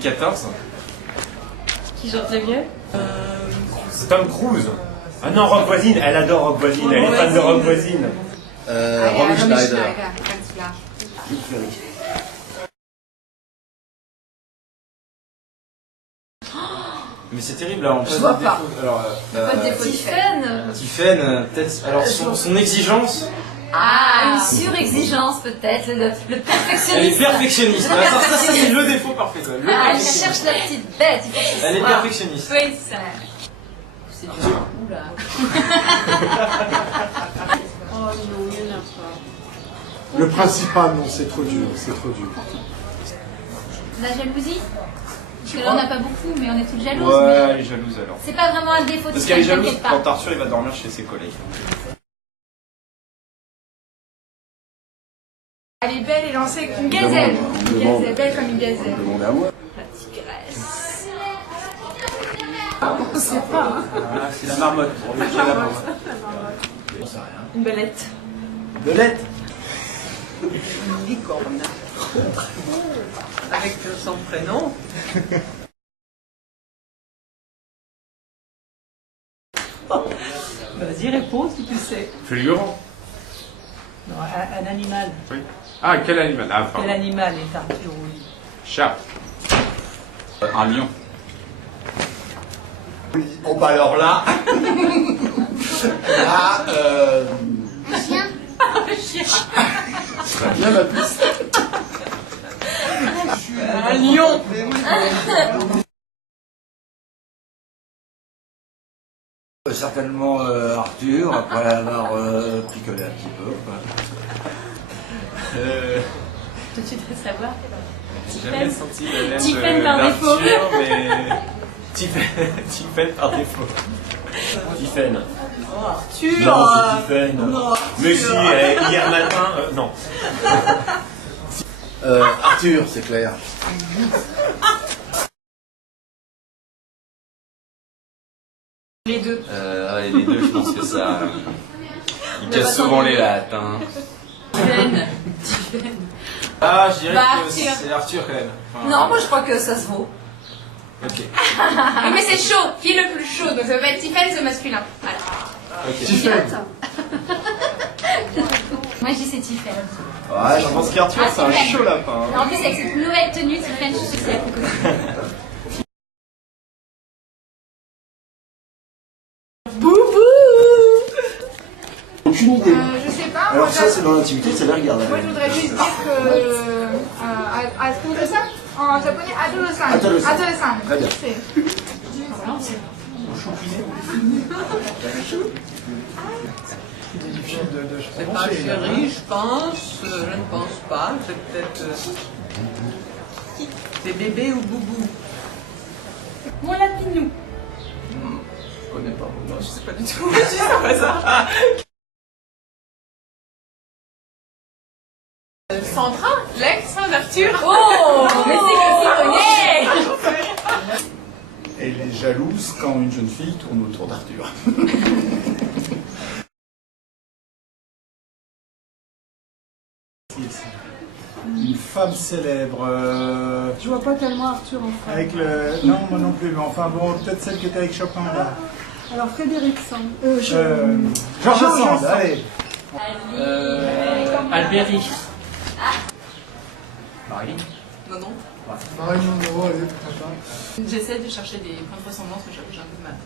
XIV. Qui chante le mieux? C'est Tom Cruise. Ah non, Rock Voisine, elle adore Rock Voisine, elle est fan de Rock Voisine. Romy Schneider. Mais c'est terrible là, on passe Je vois des pas. défauts. Alors, Pas de défaut. Tiffen, peut-être. Alors son exigence. Ah, une surexigence peut-être, le perfectionnisme. Elle est perfectionniste. Le Alors, ça c'est perfectionnisme. le défaut parfait. Ça. Le Ah, elle perfectionnisme. cherche la petite bête. Il faut que ce Elle est soit- perfectionniste. Oui, ça. C'est du oula. Oh non, il n'y en a pas. Le principal, non, c'est trop dur, c'est trop dur. La jalousie? Parce que là on n'a pas beaucoup, mais on est toutes jalouses. Ouais, mais elle est jalouse alors. c'est pas vraiment un défaut de Parce qu'elle est jalouse quelque part. quand Arthur il va dormir chez ses collègues. Elle est belle et lancée avec une gazelle. Une gazelle, belle comme une gazelle. Demandez à moi. La tigresse. On sait pas, hein. Ah, c'est la marmotte. On veut qu'il y ait la marmotte. Une belette. Belette. Une licorne. Avec son prénom. Vas-y, réponds si tu sais. Fulgurant. Non, un animal. Oui. Ah, quel animal? Ah, pardon. Quel animal est Arthur, oui? Chat. Un lion. Oui, oh bah alors là. Là, Un chien? très bien ma piste. Un lion. Certainement Arthur, après avoir picolé un petit peu. Tout de suite, faut savoir. J'ai jamais senti le lait Tiffen par défaut. d'Arthur, mais... Tiffen par défaut. Tiffen. Oh, Arthur. Non, c'est Tiffen. Non, Mais si, hier matin... non. Arthur, c'est clair. Les deux. Les deux, je pense que ça... Ils cassent souvent les lattes. Hein. Tiffen. Ah, je dirais Bah, que Arthur. c'est Arthur quand même. Enfin, Non, moi je crois que ça se vaut. Ok. Oui, mais c'est chaud. Qui est le plus chaud? Donc ça va être Tiffen, c'est masculin. Voilà. Ok. Tiffen. Moi je dis c'est Tiffen. Ouais, je pense qu'Arthur, Ah, c'est un Tiffen. chaud lapin. Et en plus avec cette nouvelle tenue, Tiffen, je suis sûre que c'est la plus copine. Aucune idée. Je sais pas. Alors moi, ça, c'est dans l'intimité, c'est la regarde. moi, je voudrais juste dire que. Comment on dit ça en japonais? Adolescent. Adolescent. Adolescent. Très bien. C'est pas chéri, je pense. Je ne pense pas. C'est peut-être. C'est bébé ou boubou? Mon lapinou. Je connais pas. Non, je sais pas du tout. Je sais pas ça. Sandra, l'ex d'Arthur. Oh, mais c'est que tu connais. Elle est jalouse quand une jeune fille tourne autour d'Arthur. Une femme célèbre. Je vois pas tellement Arthur en fait. Avec le. Non, moi non plus, mais enfin bon, peut-être celle qui était avec Chopin là. Alors Frédéric Sand. Georges Sand, allez. Alberi. Marie. Non, non. Marie Monroe, allez, pourquoi pas. J'essaie de chercher des points de ressemblance, mais j'ai un peu de mal.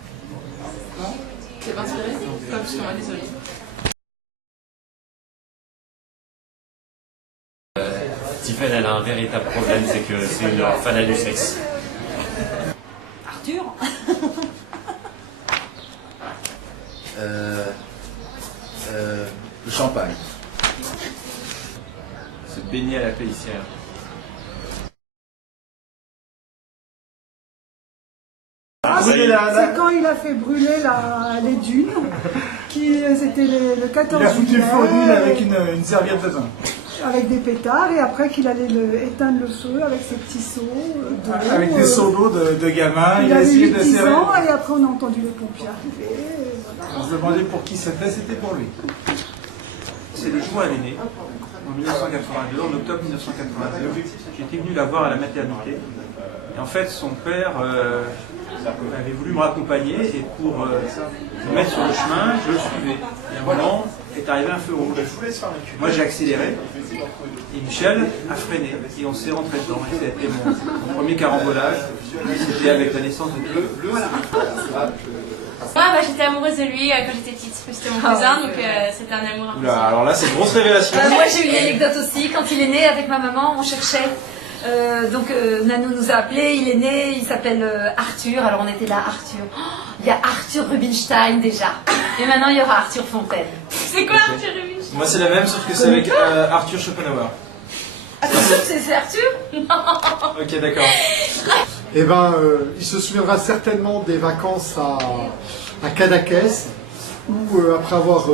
Non? C'est pas inspiré? Pas plus que moi, désolée. Tiffen, elle a un véritable problème, c'est que c'est une fanat du sexe. Arthur. Le champagne. Se baigner à la pélicière. C'est quand il a fait brûler les dunes, c'était le 14 Il a foutu le juillet, feu d'huile avec une serviette de bain. avec des pétards, et après qu'il allait éteindre le feu avec ses petits seaux d'eau. Avec des seaux d'eau de gamin, Il il a avait essayé de 8-10 serrer. ans, et après on a entendu les pompiers arriver. Et voilà. On se demandait pour qui c'était pour lui. C'est le jour où elle est née, en 1982, en octobre 1982. J'étais venu la voir à la maternité. Et en fait, son père avait voulu me raccompagner et pour me mettre sur le chemin, je le suivais. Et à un moment, est arrivé un feu rouge. Moi, j'ai accéléré et Michel a freiné et on s'est rentré dedans. Et ça a été mon premier carambolage. C'était avec la naissance de Bleu. Moi, j'étais amoureuse de lui quand j'étais petite. C'était mon cousin, donc c'était un amour. Oula, alors là, c'est une grosse révélation. Moi, j'ai eu une anecdote aussi. Quand il est né avec ma maman, on cherchait. Nanou nous a appelés, il est né, il s'appelle Arthur. Alors on était là, Arthur. Oh, il y a Arthur Rubinstein déjà. Et maintenant, il y aura Arthur Fontaine. C'est quoi Arthur Rubinstein? Moi, c'est la même, sauf que c'est avec Arthur Schopenhauer. Ah, c'est Arthur? Non. Ok, d'accord. Eh ben, il se souviendra certainement des vacances à Cadaqués, où après avoir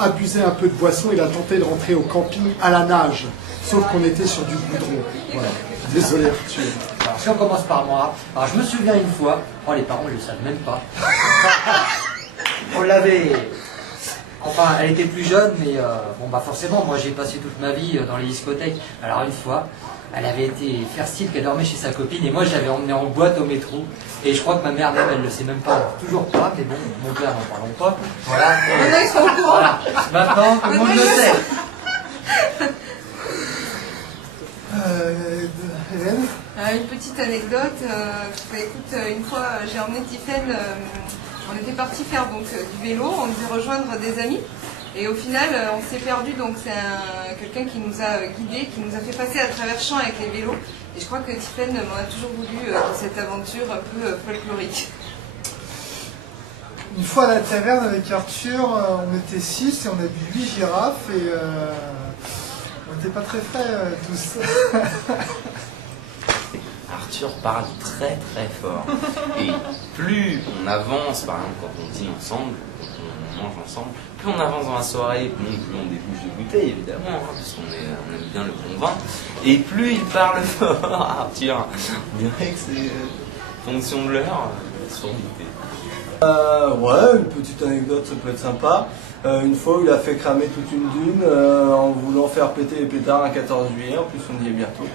abusé un peu de boisson, il a tenté de rentrer au camping à la nage. Sauf qu'on était sur du goudron. Voilà. Désolé Arthur. Alors si on commence par moi, alors je me souviens une fois, les parents ne le savent même pas. On l'avait... Enfin, elle était plus jeune, mais forcément, moi j'ai passé toute ma vie dans les discothèques. Alors une fois, elle avait été faire style qu'elle dormait chez sa copine et moi je l'avais emmenée en boîte au métro. Et je crois que ma mère même, elle le sait même pas, toujours pas, mais bon, mon père n'en parlons pas. Voilà. Maintenant ils sont au courant. Voilà. Maintenant, tout le monde le sait. Hélène Une petite anecdote. Écoute, une fois j'ai emmené Tiffaine, on était parti faire donc du vélo, on devait rejoindre des amis. Et au final, on s'est perdu, donc c'est quelqu'un qui nous a guidés, qui nous a fait passer à travers champs avec les vélos. Et je crois que Tiffaine m'en a toujours voulu dans cette aventure un peu folklorique. Une fois à la taverne avec Arthur, on était 6 et on a bu 8 girafes et on n'était pas très frais tous. Arthur parle très très fort. Et plus on avance, par exemple quand on dîne ensemble, quand on mange ensemble, plus on avance dans la soirée, plus on débouche de bouteilles évidemment, parce qu'on aime bien le bon vin, et plus il parle fort, Arthur. On dirait que c'est fonction de l'heure, sourdité. Ouais, une petite anecdote, ça peut être sympa. Une fois où il a fait cramer toute une dune en voulant faire péter les pétards un 14 juillet, en plus on y est bientôt.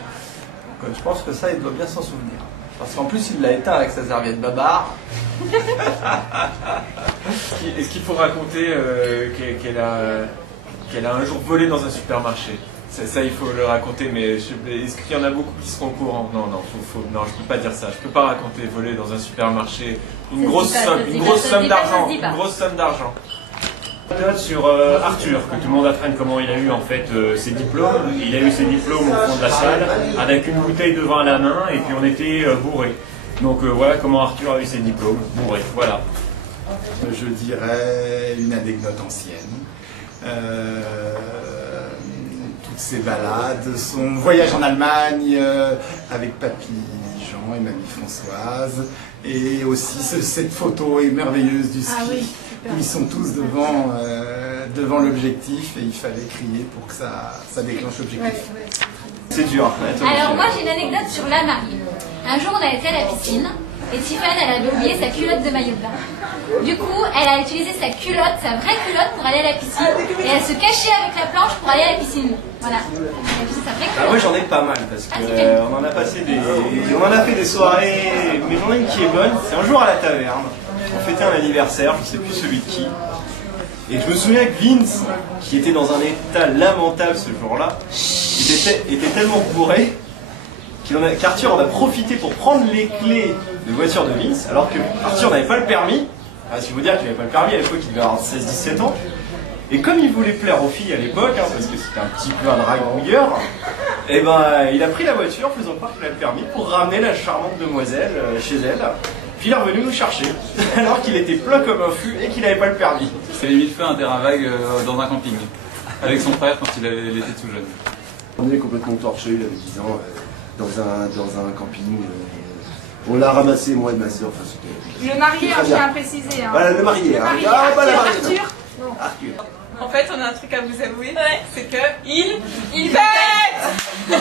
Donc je pense que ça, il doit bien s'en souvenir. Parce qu'en plus, il l'a éteint avec sa serviette babar. Est-ce qu'il faut raconter qu'elle a un jour volé dans un supermarché? Ça, il faut le raconter, mais est-ce qu'il y en a beaucoup qui seront au courant? Non, je peux pas dire ça. Je peux pas raconter voler dans un supermarché une grosse somme d'argent. Sur Arthur, que tout le monde apprenne comment il a eu en fait ses diplômes. Il a eu ses diplômes au fond de la salle avec une bouteille de vin à la main et puis on était bourrés. Donc voilà comment Arthur a eu ses diplômes, bourré, voilà. Je dirais une anecdote ancienne. Toutes ces balades, son voyage en Allemagne avec Papy Jean et Mamie Françoise, et aussi cette photo merveilleuse du ski. Ah oui. Où ils sont tous devant l'objectif et il fallait crier pour que ça déclenche l'objectif. C'est dur. Alors moi j'ai une anecdote sur la mariée. Un jour on a été à la piscine et Tiffany elle avait oublié sa culotte de maillot de bain. Du coup elle a utilisé sa culotte, sa vraie culotte pour aller à la piscine et elle se cachait avec la planche pour aller à la piscine. Voilà. Moi j'en ai pas mal parce qu'on en a passé on en a fait des soirées, mais j'en ai une qui est bonne. C'est un jour à la taverne. On fêtait un anniversaire, je sais plus celui de qui. Et je me souviens que Vince, qui était dans un état lamentable ce jour-là, était tellement bourré qu'Arthur en a profité pour prendre les clés de voiture de Vince, alors que Arthur n'avait pas le permis. Si vous dire qu'il n'avait pas le permis, à l'époque il devait avoir 16-17 ans. Et comme il voulait plaire aux filles à l'époque, parce que c'était un petit peu un dragouilleur, et ben il a pris la voiture, faisant croire qu'il avait le permis, pour ramener la charmante demoiselle chez elle. Puis il est revenu nous chercher, alors qu'il était plein comme un fût et qu'il n'avait pas le permis. C'est limite fait un terrain vague dans un camping, avec son frère quand il était tout jeune. On est complètement torché, il avait 10 ans, dans un camping. On l'a ramassé, moi et ma soeur. Enfin, le marié, je tiens à préciser. Hein. Voilà, le marié. Arthur. Arthur. En fait, on a un truc à vous avouer, c'est que il pète.